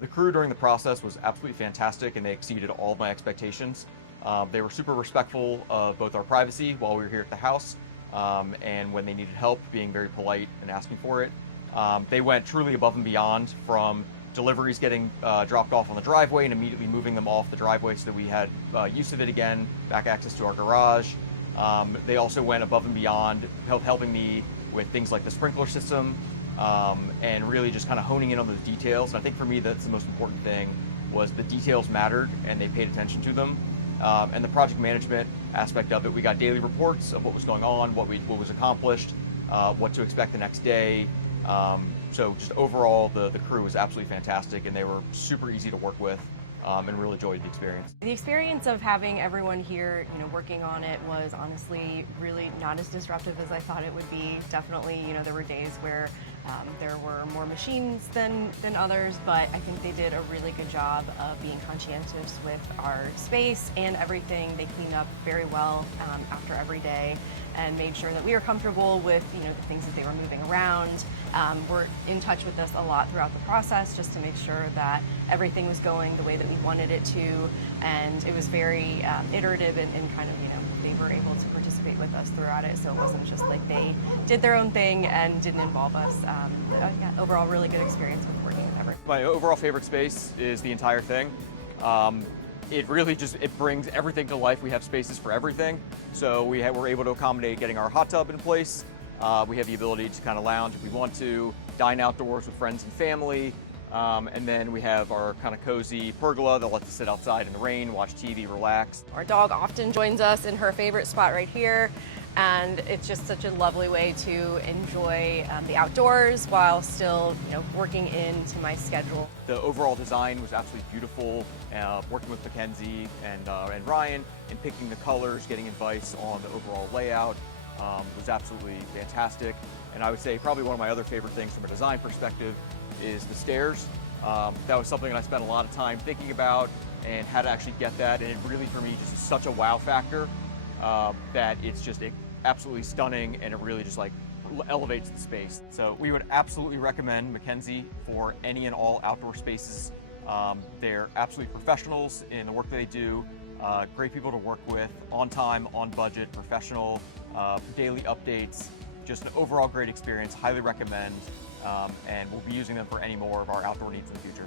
The crew during the process was absolutely fantastic and they exceeded all of my expectations. They were super respectful of both our privacy while we were here at the house, and when they needed help, being very polite and asking for it. They went truly above and beyond, from deliveries getting dropped off on the driveway and immediately moving them off the driveway so that we had use of it again, back access to our garage. They also went above and beyond, helping me with things like the sprinkler system, and really just kind of honing in on those details. And I think for me, that's the most important thing, was the details mattered and they paid attention to them. And the project management aspect of it, we got daily reports of what was going on, what was accomplished, what to expect the next day. So just overall, the crew was absolutely fantastic and they were super easy to work with, and really enjoyed the experience. The experience of having everyone here, working on it was honestly really not as disruptive as I thought it would be. Definitely, there were days where there were more machines than others, but I think they did a really good job of being conscientious with our space and everything. They cleaned up very well after every day and made sure that we were comfortable with the things that they were moving around. We're in touch with us a lot throughout the process just to make sure that everything was going the way that we wanted it to, and it was very iterative and kind of, they were able to participate with us throughout it, so it wasn't just like they did their own thing and didn't involve us. Yeah, overall, really good experience with working with Paver. My overall favorite space is the entire thing. It really it brings everything to life. We have spaces for everything. So we're able to accommodate getting our hot tub in place. We have the ability to kind of lounge if we want to, dine outdoors with friends and family. And then we have our kind of cozy pergola that lets us sit outside in the rain, watch TV, relax. Our dog often joins us in her favorite spot right here. And it's just such a lovely way to enjoy the outdoors while still, working into my schedule. The overall design was absolutely beautiful. Working with McKenzie and Ryan and picking the colors, getting advice on the overall layout was absolutely fantastic. And I would say probably one of my other favorite things from a design perspective is the stairs. That was something that I spent a lot of time thinking about and how to actually get that. And it really, for me, just is such a wow factor that it's just absolutely stunning, and it really just elevates the space. So we would absolutely recommend McKenzie for any and all outdoor spaces. They're absolutely professionals in the work that they do, great people to work with, on time, on budget, professional, daily updates, just an overall great experience, highly recommend, and we'll be using them for any more of our outdoor needs in the future.